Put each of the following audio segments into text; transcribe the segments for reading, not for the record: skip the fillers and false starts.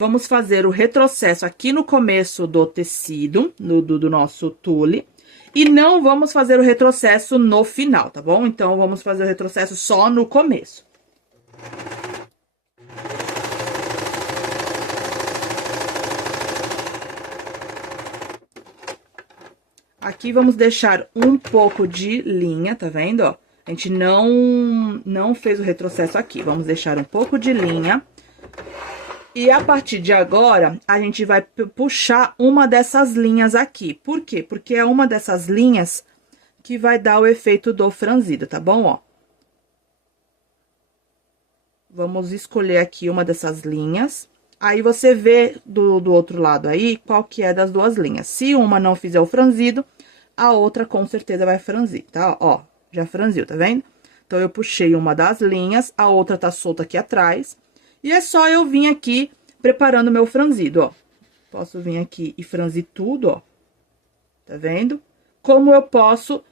vamos fazer o retrocesso aqui no começo do tecido, do nosso tule. E não vamos fazer o retrocesso no final, tá bom? Então, vamos fazer o retrocesso só no começo. Aqui, vamos deixar um pouco de linha, tá vendo, ó? A gente não fez o retrocesso aqui. Vamos deixar um pouco de linha. E a partir de agora, a gente vai puxar uma dessas linhas aqui. Por quê? Porque é uma dessas linhas que vai dar o efeito do franzido, tá bom, ó? Vamos escolher aqui uma dessas linhas. Aí, você vê do outro lado aí, qual que é das duas linhas. Se uma não fizer o franzido, a outra com certeza vai franzir, tá? Ó, já franziu, tá vendo? Então, eu puxei uma das linhas, a outra tá solta aqui atrás. E é só eu vir aqui preparando meu franzido, ó. Posso vir aqui e franzir tudo, ó. Tá vendo? Como eu posso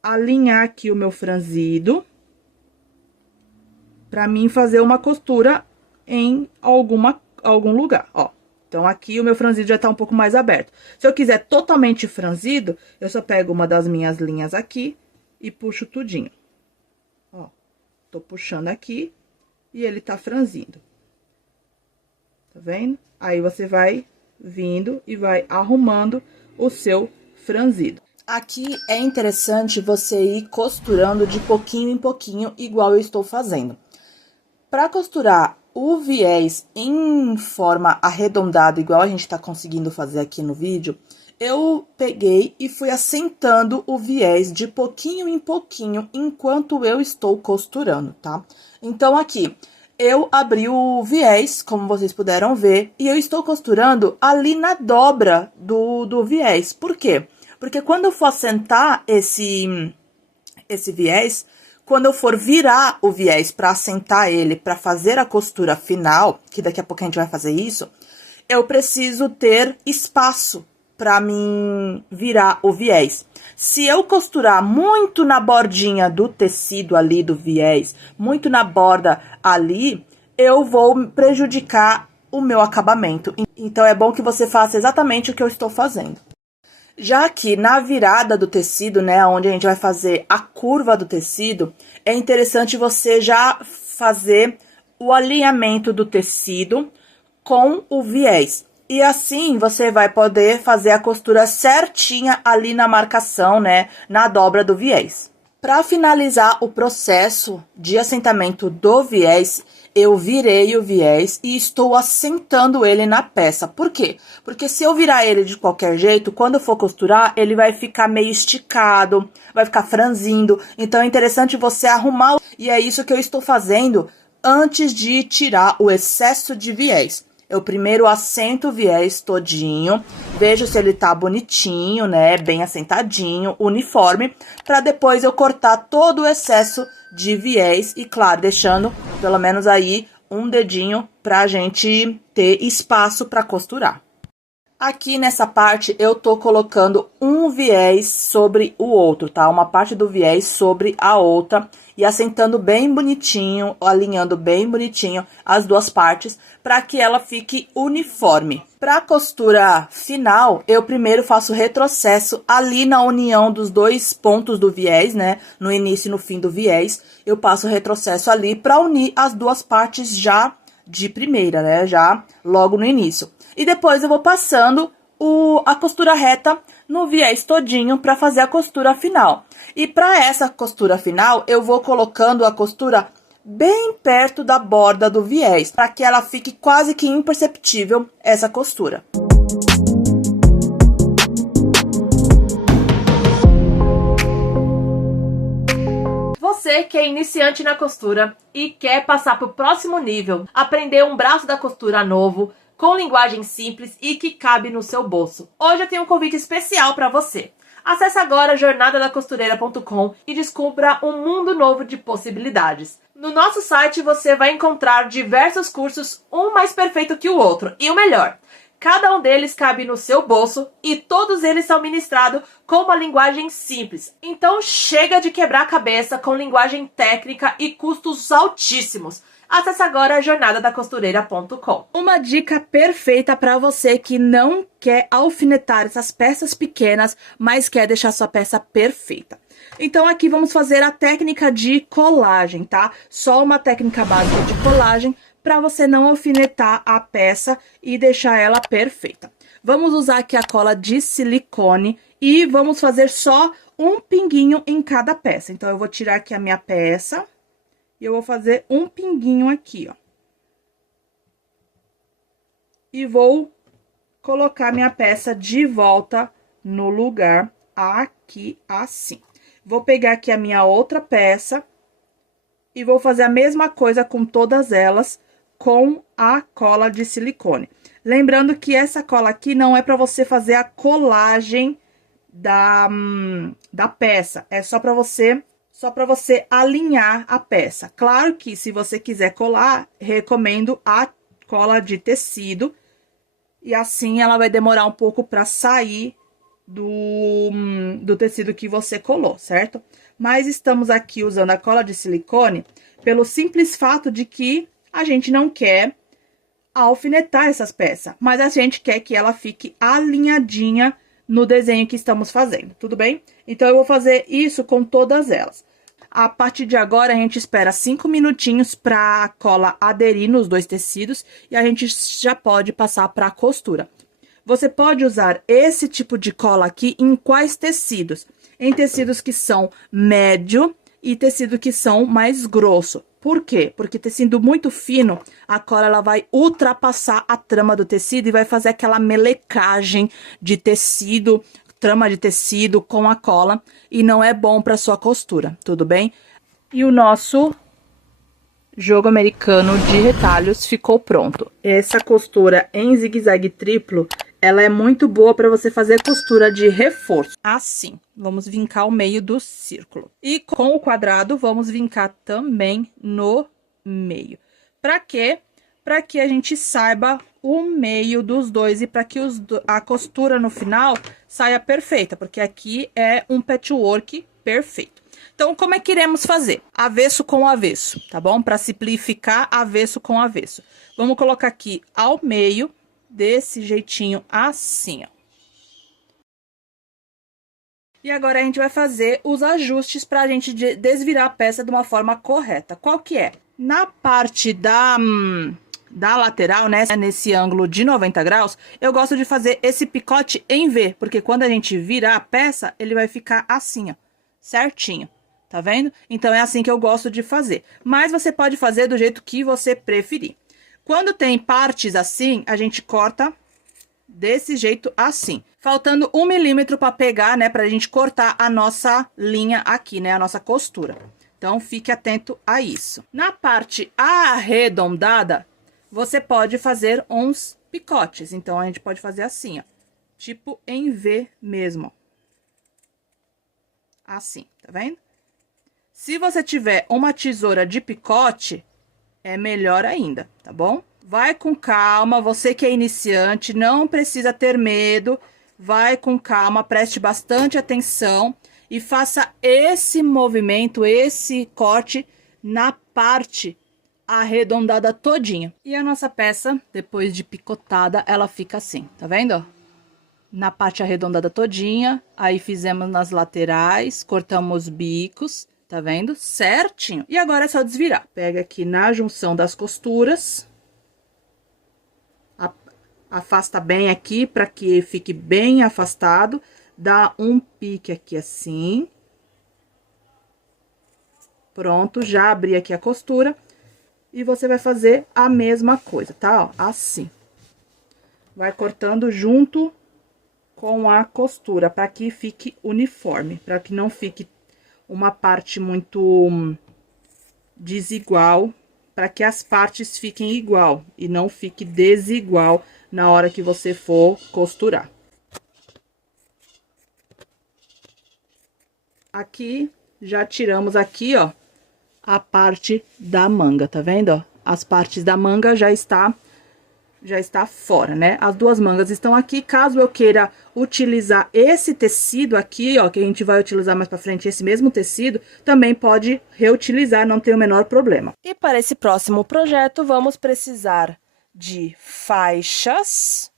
alinhar aqui o meu franzido pra mim fazer uma costura em algum lugar, ó. Então, aqui o meu franzido já tá um pouco mais aberto. Se eu quiser totalmente franzido, eu só pego uma das minhas linhas aqui e puxo tudinho. Ó, tô puxando aqui. E ele tá franzindo. Tá vendo? Aí, você vai vindo e vai arrumando o seu franzido. Aqui é interessante você ir costurando de pouquinho em pouquinho, igual eu estou fazendo. Para costurar o viés em forma arredondada, igual a gente tá conseguindo fazer aqui no vídeo, eu peguei e fui assentando o viés de pouquinho em pouquinho, enquanto eu estou costurando, tá? Então, aqui, eu abri o viés, como vocês puderam ver, e eu estou costurando ali na dobra do viés. Por quê? Porque quando eu for assentar esse viés, quando eu for virar o viés para assentar ele, para fazer a costura final, que daqui a pouco a gente vai fazer isso, eu preciso ter espaço para mim virar o viés. Se eu costurar muito na bordinha do tecido ali do viés, muito na borda ali, eu vou prejudicar o meu acabamento. Então, é bom que você faça exatamente o que eu estou fazendo. Já aqui na virada do tecido, né, onde a gente vai fazer a curva do tecido, é interessante você já fazer o alinhamento do tecido com o viés. E assim, você vai poder fazer a costura certinha ali na marcação, né, na dobra do viés. Para finalizar o processo de assentamento do viés, eu virei o viés e estou assentando ele na peça. Por quê? Porque se eu virar ele de qualquer jeito, quando eu for costurar, ele vai ficar meio esticado, vai ficar franzindo. Então, é interessante você arrumar. E é isso que eu estou fazendo antes de tirar o excesso de viés. Eu primeiro assento o viés todinho, vejo se ele tá bonitinho, né, bem assentadinho, uniforme, pra depois eu cortar todo o excesso de viés e, claro, deixando pelo menos aí um dedinho pra gente ter espaço pra costurar. Aqui nessa parte, eu tô colocando um viés sobre o outro, tá? Uma parte do viés sobre a outra e assentando bem bonitinho, alinhando bem bonitinho as duas partes para que ela fique uniforme. Para a costura final, eu primeiro faço retrocesso ali na união dos dois pontos do viés, né? No início e no fim do viés, eu passo retrocesso ali para unir as duas partes já de primeira, né? Já logo no início. E depois eu vou passando a costura reta no viés todinho para fazer a costura final. E para essa costura final, eu vou colocando a costura bem perto da borda do viés, para que ela fique quase que imperceptível essa costura. Você que é iniciante na costura e quer passar para o próximo nível, aprender um braço da costura novo, com linguagem simples e que cabe no seu bolso. Hoje eu tenho um convite especial para você. Acesse agora jornadadacostureira.com e descubra um mundo novo de possibilidades. No nosso site você vai encontrar diversos cursos, um mais perfeito que o outro. E o melhor, Cada um deles cabe no seu bolso e todos eles são ministrados com uma linguagem simples. Então chega de quebrar a cabeça com linguagem técnica e custos altíssimos. Acesse agora jornadadacostureira.com. Uma dica perfeita para você que não quer alfinetar essas peças pequenas, mas quer deixar sua peça perfeita. Então aqui vamos fazer a técnica de colagem, tá? Só uma técnica básica de colagem para você não alfinetar a peça e deixar ela perfeita. Vamos usar aqui a cola de silicone e vamos fazer só um pinguinho em cada peça. Então eu vou tirar aqui a minha peça e eu vou fazer um pinguinho aqui, ó. E vou colocar minha peça de volta no lugar aqui assim. Vou pegar aqui a minha outra peça e vou fazer a mesma coisa com todas elas com a cola de silicone. Lembrando que essa cola aqui não é para você fazer a colagem da peça, é só para você alinhar a peça. Claro que se você quiser colar, recomendo a cola de tecido, e assim ela vai demorar um pouco para sair do tecido que você colou, certo? Mas estamos aqui usando a cola de silicone pelo simples fato de que a gente não quer alfinetar essas peças, mas a gente quer que ela fique alinhadinha no desenho que estamos fazendo, tudo bem? Então, eu vou fazer isso com todas elas. A partir de agora, a gente espera 5 minutinhos para a cola aderir nos dois tecidos e a gente já pode passar para a costura. Você pode usar esse tipo de cola aqui em quais tecidos? Em tecidos que são médio e tecido que são mais grosso. Por quê? Porque tecido muito fino, a cola ela vai ultrapassar a trama do tecido e vai fazer aquela melecagem de tecido, trama de tecido com a cola, e não é bom para sua costura, tudo bem? E o nosso jogo americano de retalhos ficou pronto. Essa costura em zigue-zague triplo, ela é muito boa para você fazer costura de reforço. Assim, vamos vincar o meio do círculo. E com o quadrado, vamos vincar também no meio. Para quê? Para que a gente saiba o meio dos dois e para que a costura no final saia perfeita, porque aqui é um patchwork perfeito. Então, como é que iremos fazer? Avesso com avesso, tá bom? Para simplificar, avesso com avesso. Vamos colocar aqui ao meio, desse jeitinho assim, ó. E agora a gente vai fazer os ajustes para a gente desvirar a peça de uma forma correta. Qual que é? Na parte da lateral, né, nesse ângulo de 90 graus, eu gosto de fazer esse picote em V, porque quando a gente virar a peça, ele vai ficar assim, ó, certinho. Tá vendo? Então, é assim que eu gosto de fazer. Mas você pode fazer do jeito que você preferir. Quando tem partes assim, a gente corta desse jeito assim. Faltando 1 milímetro para pegar, né? Pra gente cortar a nossa linha aqui, né? A nossa costura. Então, fique atento a isso. Na parte arredondada, você pode fazer uns picotes. Então, a gente pode fazer assim, ó. Tipo em V mesmo. Assim, tá vendo? Se você tiver uma tesoura de picote, é melhor ainda, tá bom? Vai com calma, você que é iniciante, não precisa ter medo. Vai com calma, preste bastante atenção e faça esse movimento, esse corte na parte arredondada todinha. E a nossa peça, depois de picotada, ela fica assim, tá vendo? Na parte arredondada todinha, aí fizemos nas laterais, cortamos os bicos. Tá vendo? Certinho. E agora é só desvirar. Pega aqui na junção das costuras. Afasta bem aqui para que fique bem afastado. Dá um pique aqui assim. Pronto, já abri aqui a costura. E você vai fazer a mesma coisa, tá? Ó, assim. Vai cortando junto com a costura, para que fique uniforme, para que não fique uma parte muito desigual, para que as partes fiquem igual e não fique desigual na hora que você for costurar. Aqui, já tiramos aqui, ó, a parte da manga, tá vendo, ó? As partes da manga já já está fora, né? As duas mangas estão aqui. Caso eu queira utilizar esse tecido aqui, ó, que a gente vai utilizar mais pra frente, esse mesmo tecido, também pode reutilizar, não tem o menor problema. E para esse próximo projeto, vamos precisar de faixas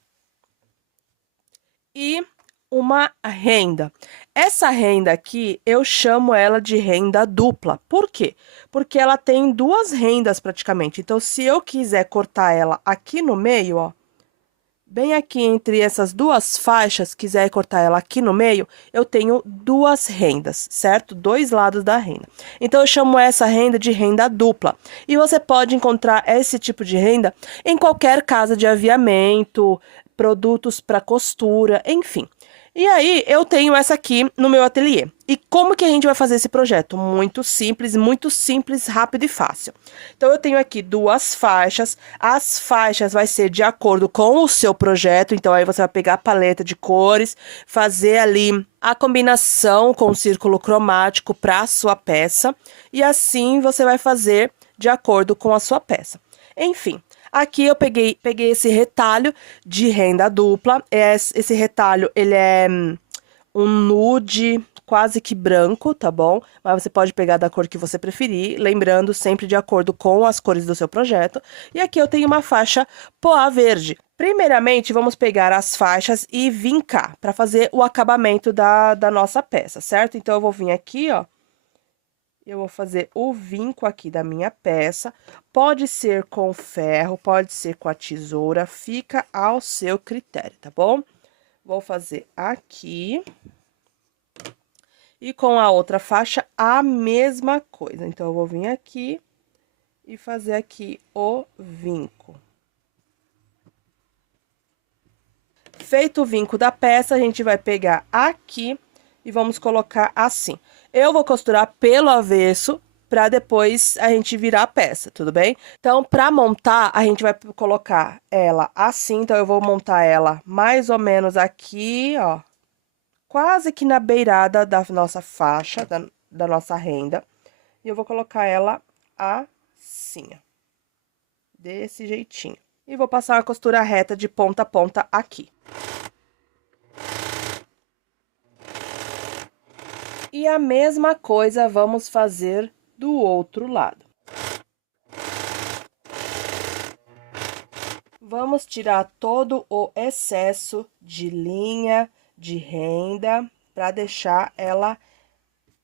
e uma renda. Essa renda aqui, eu chamo ela de renda dupla. Por quê? Porque ela tem duas rendas praticamente. Então, se eu quiser cortar ela aqui no meio, ó, bem aqui entre essas duas faixas, quiser cortar ela aqui no meio, eu tenho duas rendas, certo? Dois lados da renda. Então, eu chamo essa renda de renda dupla. E você pode encontrar esse tipo de renda em qualquer casa de aviamento, produtos para costura, enfim. E aí, eu tenho essa aqui no meu ateliê. E como que a gente vai fazer esse projeto? Muito simples, rápido e fácil. Então, eu tenho aqui duas faixas. As faixas vai ser de acordo com o seu projeto. Então, aí você vai pegar a paleta de cores, fazer ali a combinação com o círculo cromático para a sua peça. E assim, você vai fazer de acordo com a sua peça. Enfim. Aqui eu peguei esse retalho de renda dupla. Esse retalho, ele é um nude quase que branco, tá bom? Mas você pode pegar da cor que você preferir, lembrando sempre de acordo com as cores do seu projeto. E aqui eu tenho uma faixa poá verde. Primeiramente, vamos pegar as faixas e vincar para fazer o acabamento da nossa peça, certo? Então, eu vou vir aqui, ó. Eu vou fazer o vinco aqui da minha peça, pode ser com ferro, pode ser com a tesoura, fica ao seu critério, tá bom? Vou fazer aqui. E com a outra faixa, a mesma coisa. Então, eu vou vir aqui e fazer aqui o vinco. Feito o vinco da peça, a gente vai pegar aqui e vamos colocar assim. Eu vou costurar pelo avesso para depois a gente virar a peça, tudo bem? Então, para montar, a gente vai colocar ela assim. Então, eu vou montar ela mais ou menos aqui, ó. Quase que na beirada da nossa faixa, da nossa renda. E eu vou colocar ela assim, ó. Desse jeitinho. E vou passar uma costura reta de ponta a ponta aqui. E a mesma coisa vamos fazer do outro lado. Vamos tirar todo o excesso de linha, de renda, para deixar ela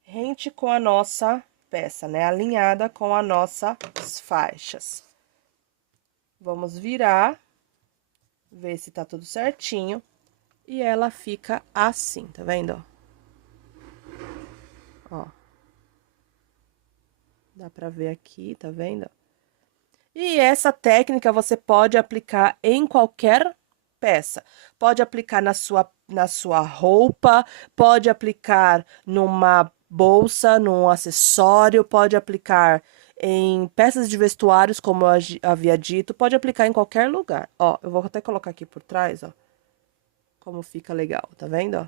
rente com a nossa peça, né? Alinhada com as nossas faixas. Vamos virar, ver se tá tudo certinho. E ela fica assim, tá vendo, ó? Dá pra ver aqui, tá vendo? E essa técnica você pode aplicar em qualquer peça. Pode aplicar na sua roupa, pode aplicar numa bolsa, num acessório, pode aplicar em peças de vestuários, como eu havia dito, pode aplicar em qualquer lugar. Ó, eu vou até colocar aqui por trás, ó, como fica legal, tá vendo, ó?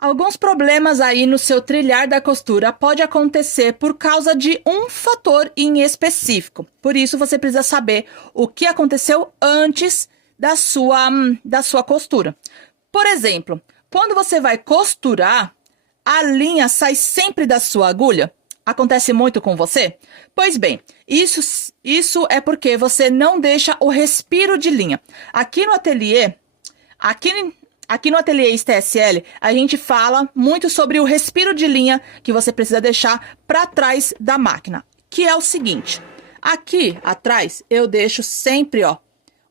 Alguns problemas aí no seu trilhar da costura pode acontecer por causa de um fator em específico. Por isso, você precisa saber o que aconteceu antes da sua costura. Por exemplo, quando você vai costurar, a linha sai sempre da sua agulha. Acontece muito com você? Pois bem, isso é porque você não deixa o respiro de linha. Aqui no ateliê STSL, a gente fala muito sobre o respiro de linha que você precisa deixar para trás da máquina, que é o seguinte: aqui atrás eu deixo sempre, ó,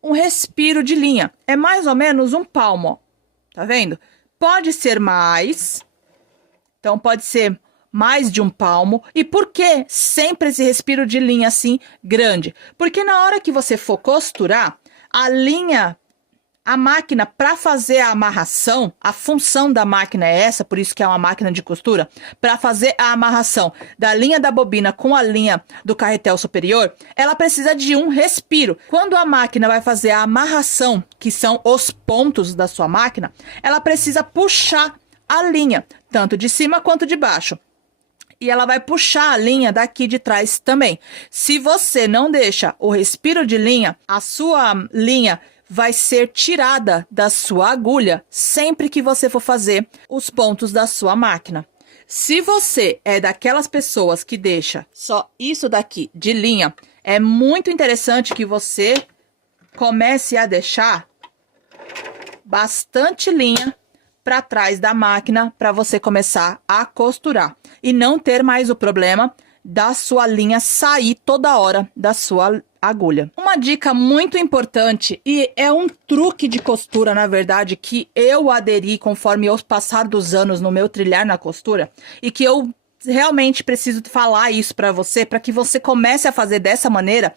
um respiro de linha. É mais ou menos um palmo, ó. Tá vendo? Pode ser mais, então pode ser mais de um palmo. E por que sempre esse respiro de linha assim grande? Porque na hora que você for costurar, a máquina, para fazer a amarração, a função da máquina é essa, por isso que é uma máquina de costura, para fazer a amarração da linha da bobina com a linha do carretel superior, ela precisa de um respiro. Quando a máquina vai fazer a amarração, que são os pontos da sua máquina, ela precisa puxar a linha, tanto de cima quanto de baixo. e ela vai puxar a linha daqui de trás também. Se você não deixa o respiro de linha, a sua linha vai ser tirada da sua agulha sempre que você for fazer os pontos da sua máquina. Se você é daquelas pessoas que deixa só isso daqui de linha, é muito interessante que você comece a deixar bastante linha para trás da máquina para você começar a costurar e não ter mais o problema da sua linha sair toda hora da sua agulha. Uma dica muito importante e é um truque de costura, na verdade, que eu aderi conforme o passar dos anos no meu trilhar na costura e que eu realmente preciso falar isso para você, para que você comece a fazer dessa maneira,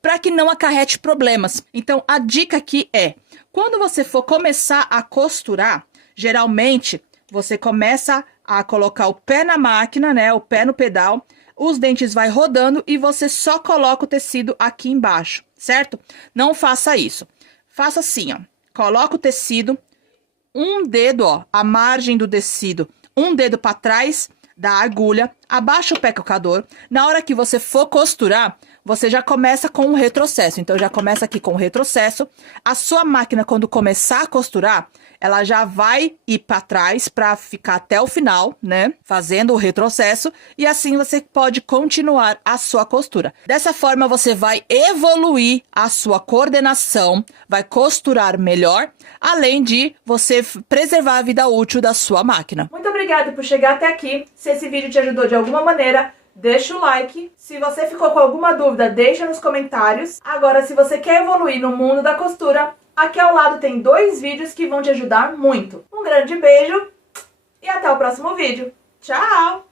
para que não acarrete problemas. Então, a dica aqui é, quando você for começar a costurar, geralmente você começa a colocar o pé na máquina, né, o pé no pedal, os dentes vai rodando e você só coloca o tecido aqui embaixo, certo? Não faça isso. Faça assim, ó. Coloca o tecido, um dedo, ó, a margem do tecido, um dedo para trás da agulha, abaixa o pé calcador. Na hora que você for costurar, você já começa com um retrocesso. Então, já começa aqui com o retrocesso. A sua máquina, quando começar a costurar, ela já vai ir para trás para ficar até o final, né? Fazendo o retrocesso. E assim você pode continuar a sua costura. Dessa forma, você vai evoluir a sua coordenação, vai costurar melhor, além de você preservar a vida útil da sua máquina. Muito obrigada por chegar até aqui. Se esse vídeo te ajudou de alguma maneira, deixa o like. Se você ficou com alguma dúvida, deixa nos comentários. Agora, se você quer evoluir no mundo da costura, aqui ao lado tem 2 vídeos que vão te ajudar muito. Um grande beijo e até o próximo vídeo. Tchau!